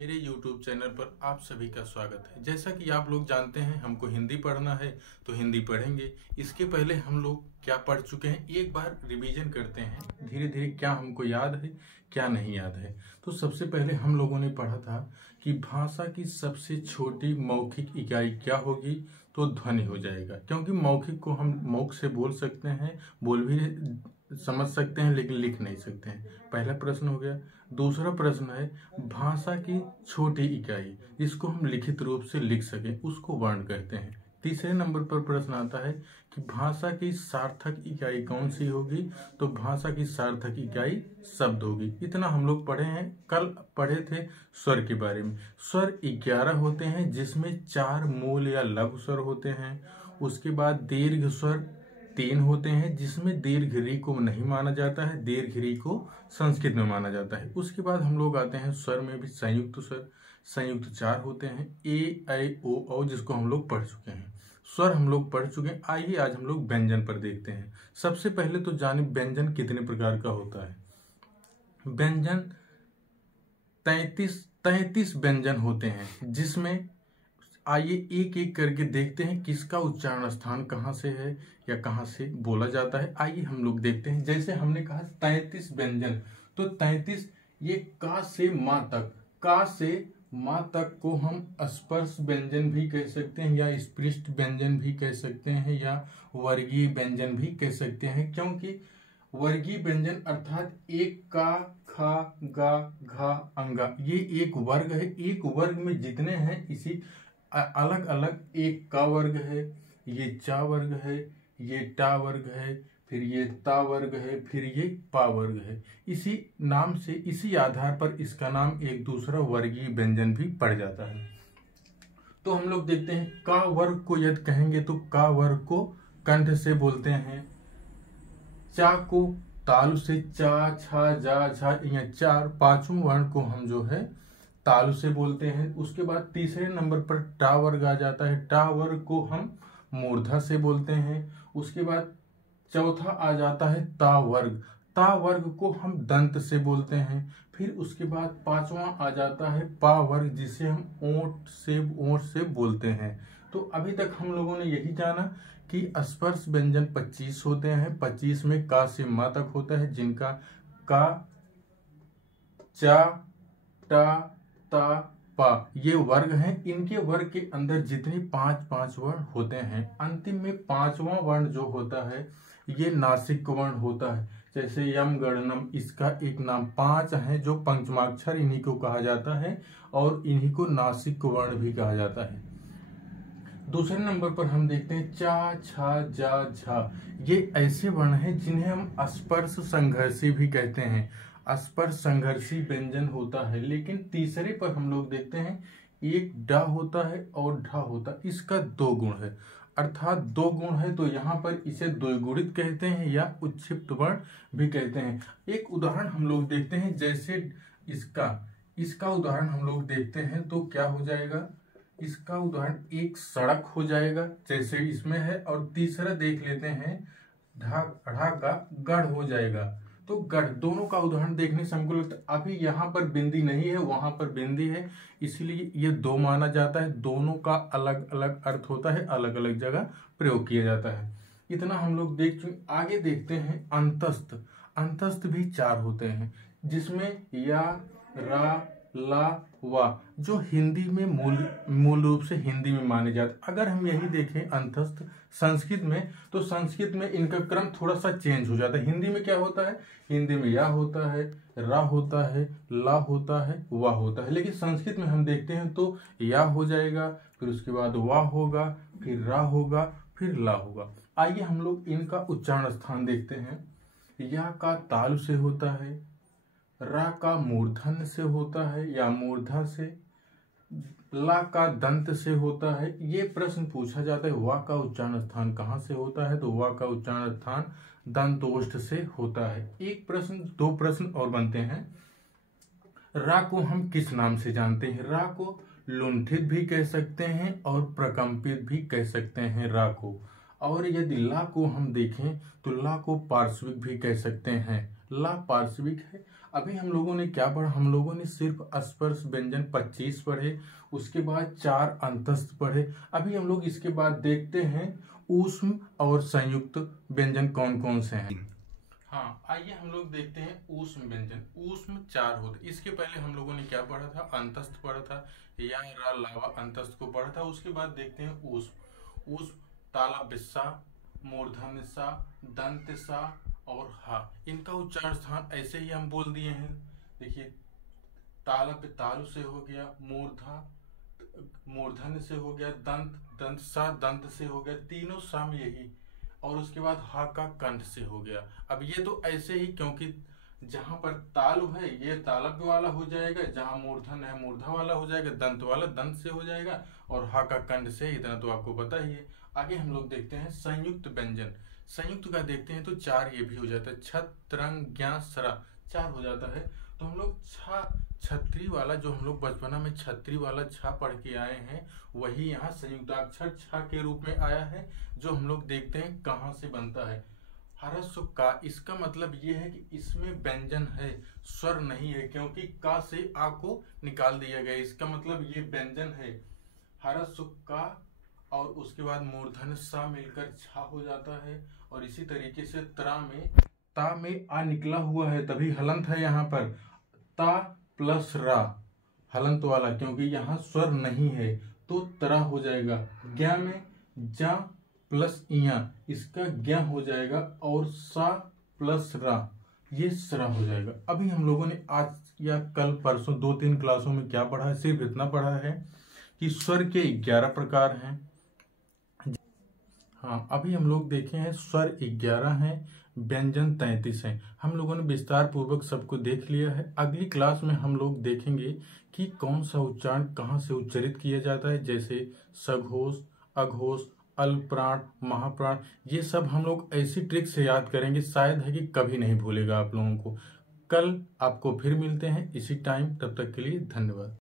मेरे YouTube channel पर आप सभी का स्वागत है। जैसा कि आप लोग जानते हैं, हमको हिंदी पढ़ना है तो हिंदी पढ़ेंगे। इसके पहले हम लोग क्या पढ़ चुके हैं, एक बार रिवीजन करते हैं धीरे धीरे, क्या हमको याद है क्या नहीं याद है। तो सबसे पहले हम लोगों ने पढ़ा था कि भाषा की सबसे छोटी मौखिक इकाई क्या होगी, तो ध्वनि हो जाएगा। क्योंकि मौखिक को हम मौख से बोल सकते हैं, बोल भी समझ सकते हैं लेकिन लिख नहीं सकते हैं। पहला प्रश्न हो गया। दूसरा प्रश्न है भाषा की छोटी इकाई जिसको हम लिखित रूप से लिख सकें उसको वर्ण कहते हैं। तीसरे नंबर पर प्रश्न आता है कि भाषा की सार्थक इकाई कौन सी होगी, तो भाषा की सार्थक इकाई शब्द होगी। इतना हम लोग पढ़े हैं। कल पढ़े थे स्वर के बारे में। स्वर 11 होते हैं जिसमें 4 मूल या लघु स्वर होते हैं। उसके बाद दीर्घ स्वर 3 होते हैं जिसमें दीर्घ री को नहीं माना जाता है, दीर्घ री को संस्कृत में माना जाता है। उसके बाद हम लोग आते हैं स्वर में भी संयुक्त स्वर, संयुक्त 4 होते हैं, ए ऐ ओ औ, जिसको हम लोग पढ़ चुके हैं। स्वर हम लोग पढ़ चुके हैं। आइए आज हम लोग व्यंजन पर देखते हैं। सबसे पहले तो जाने व्यंजन कितने प्रकार का होता है। व्यंजन 33 व्यंजन होते हैं, जिसमें आइए एक एक करके देखते हैं किसका उच्चारण स्थान कहाँ से है या कहाँ से बोला जाता है। आइए हम लोग देखते हैं। जैसे हमने कहा 33 व्यंजन, तो 33 ये का से माँ तक, का से माँ तक को हम स्पर्श व्यंजन भी कह सकते हैं या स्पृष्ट व्यंजन भी कह सकते हैं या वर्गीय व्यंजन भी कह सकते हैं। क्योंकि वर्गीय व्यंजन अर्थात एक का, खा, गा, घा, अंगा, ये एक वर्ग है। एक वर्ग में जितने हैं इसी अलग अलग, एक का वर्ग है, ये चा वर्ग है, ये टा वर्ग है, फिर ये ता वर्ग है, फिर ये पा वर्ग है। इसी नाम से, इसी आधार पर इसका नाम एक दूसरा वर्गीय व्यंजन भी पड़ जाता है। तो हम लोग देखते हैं का वर्ग को यदि कहेंगे तो का वर्ग को कंठ से बोलते हैं। चा को तालु से, चा, छा, जा, झा, या चार पांचों वर्ण को हम जो है तालु से बोलते हैं। उसके बाद तीसरे नंबर पर टा वर्ग आ जाता है। टा वर्ग को हम मूर्धा से बोलते हैं। उसके बाद चौथा आ जाता है ता वर्ग। ता वर्ग को हम दंत से बोलते हैं। फिर उसके बाद पांचवा आ जाता है पा वर्ग, जिसे हम ओंठ से बोलते हैं। तो अभी तक हम लोगों ने यही जाना कि स्पर्श व्यंजन 25 होते हैं। 25 में का से माँ तक होता है, जिनका का, चा, टा, ता, पा ये वर्ग हैं। इनके वर्ग के अंदर जितने 5 वर्ण होते हैं, अंतिम में 5वां वर्ण जो होता है ये नासिक वर्ण होता है। जैसे यम, गणनम, इसका एक नाम 5 है जो पंचमाक्षर, इन्हीं को कहा जाता है और इन्हीं को नासिक वर्ण भी कहा जाता है। दूसरे नंबर पर हम देखते हैं चा, छा, जा, झा। ये ऐसे वर्ण हैं जिन्हें हम स्पर्श संघर्षी भी कहते हैं। स्पर्श संघर्षी व्यंजन होता है। लेकिन तीसरे पर हम लोग देखते हैं एक डा होता है और ढा होता है। इसका 2 गुण है, अर्थात 2 गुण है, तो यहाँ पर इसे द्विगुणित कहते हैं या उच्छिप्त वर्ण भी कहते हैं। एक उदाहरण हम लोग देखते हैं। जैसे इसका उदाहरण हम लोग देखते हैं तो क्या हो जाएगा, इसका उदाहरण एक सड़क हो जाएगा जैसे इसमें है। और तीसरा देख लेते हैं ढा का गढ़ हो जाएगा। तो गढ़, दोनों का उदाहरण देखने से हमको लगता है अभी यहाँ पर बिंदी नहीं है, वहां पर बिंदी है, इसलिए ये 2 माना जाता है। दोनों का अलग अलग अर्थ होता है, अलग अलग जगह प्रयोग किया जाता है। इतना हम लोग देख चुके। आगे देखते हैं अंतस्थ। अंतस्थ भी 4 होते हैं, जिसमें या, रा, ला, वा, जो हिंदी में मूल रूप से हिंदी में माने जाते। अगर हम यही देखें अंतस्थ संस्कृत में, तो संस्कृत में इनका क्रम थोड़ा सा चेंज हो जाता है। हिंदी में क्या होता है, हिंदी में या होता है, रा होता है, ला होता है, वा होता है। लेकिन संस्कृत में हम देखते हैं तो या हो जाएगा, फिर उसके बाद वा होगा, फिर रा होगा, फिर ला होगा। आइए हम लोग इनका उच्चारण स्थान देखते हैं। या का तालु से होता है, रा का मूर्धन्य से होता है या मूर्धा से, ला का दंत से होता है। ये प्रश्न पूछा जाता है वा का उच्चारण स्थान कहाँ से होता है, तो वा का उच्चारण स्थान दंतोष्ठ से होता है। एक प्रश्न, 2 प्रश्न और बनते हैं। रा को हम किस नाम से जानते हैं? रा को लुंठित भी कह सकते हैं और प्रकंपित भी कह सकते हैं रा को। और यदि ला को हम देखें तो ला को पार्श्विक भी कह सकते हैं। ला पार्श्विक है। अभी हम लोगों ने क्या पढ़ा, हम लोगों ने सिर्फ स्पर्श व्यंजन 25 पढ़े, उसके बाद 4 अंतस्थ पढ़े। अभी हम लोग इसके बाद देखते हैं ऊष्म और संयुक्त व्यंजन कौन कौन से हैं। हाँ, आइए हम लोग देखते हैं ऊष्म व्यंजन। ऊष्म 4 होते। इसके पहले हम लोगों ने क्या पढ़ा था, अंतस्थ पढ़ा था, या रा लावा अंतस्थ को पढ़ा था। उसके बाद देखते हैं ऊष्म। ऊष्म ताला बिस्सा, मूर्धन्य सा, दंत सा और हा। इनका उच्चारण स्थान ऐसे ही हम बोल दिए हैं। देखिए, ताला पे तालु से हो गया, मूर्धन्य से हो गया, दंत दंत सा दंत से हो गया, तीनों साम यही, और उसके बाद हा का कंठ से हो गया। अब ये तो ऐसे ही, क्योंकि जहां पर तालु है ये तालव्य वाला हो जाएगा, जहां मूर्धन है मूर्धा वाला हो जाएगा, दंत वाला दंत से हो जाएगा, और हा का कंठ से। इतना तो आपको पता ही है। आगे हम लोग देखते हैं संयुक्त व्यंजन। संयुक्त का देखते हैं तो 4 ये भी हो जाता है, छत त्रंग ज्ञा सरा, 4 हो जाता है। तो हम लोग छत्री वाला, जो हम लोग बचपना में छत्री वाला छा पढ़ के आए हैं, वही यहाँ संयुक्ताक्षर छ के रूप में आया है, जो हम लोग देखते हैं कहाँ से बनता है, हरस्व का। इसका मतलब ये है कि इसमें व्यंजन है, स्वर नहीं है, क्योंकि का से आ को निकाल दिया गया। इसका मतलब ये व्यंजन है, हरस्व का, और उसके बाद मूर्धन्य सा मिलकर छा हो जाता है। और इसी तरीके से ता में आ निकला हुआ है, तभी हलंत है यहाँ पर, ता प्लस रा हलंत वाला, क्योंकि यहाँ स्वर नहीं है तो तरा हो जाएगा। ज्ञा में जा प्लस इया, इसका ज्ञा हो जाएगा, और सा प्लस रा ये सरा हो जाएगा। अभी हम लोगों ने आज या कल परसों 2-3 क्लासों में क्या पढ़ा है, सिर्फ इतना पढ़ा है कि स्वर के 11 प्रकार हैं। हाँ, अभी हम लोग देखे हैं स्वर 11 हैं, व्यंजन 33 हैं। हम लोगों ने विस्तार पूर्वक सबको देख लिया है। अगली क्लास में हम लोग देखेंगे कि कौन सा उच्चारण कहाँ से उच्चरित किया जाता है, जैसे सघोष, अघोष, अल्पप्राण, महाप्राण। ये सब हम लोग ऐसी ट्रिक से याद करेंगे, शायद है कि कभी नहीं भूलेगा आप लोगों को। कल आपको फिर मिलते हैं इसी टाइम, तब तक के लिए धन्यवाद।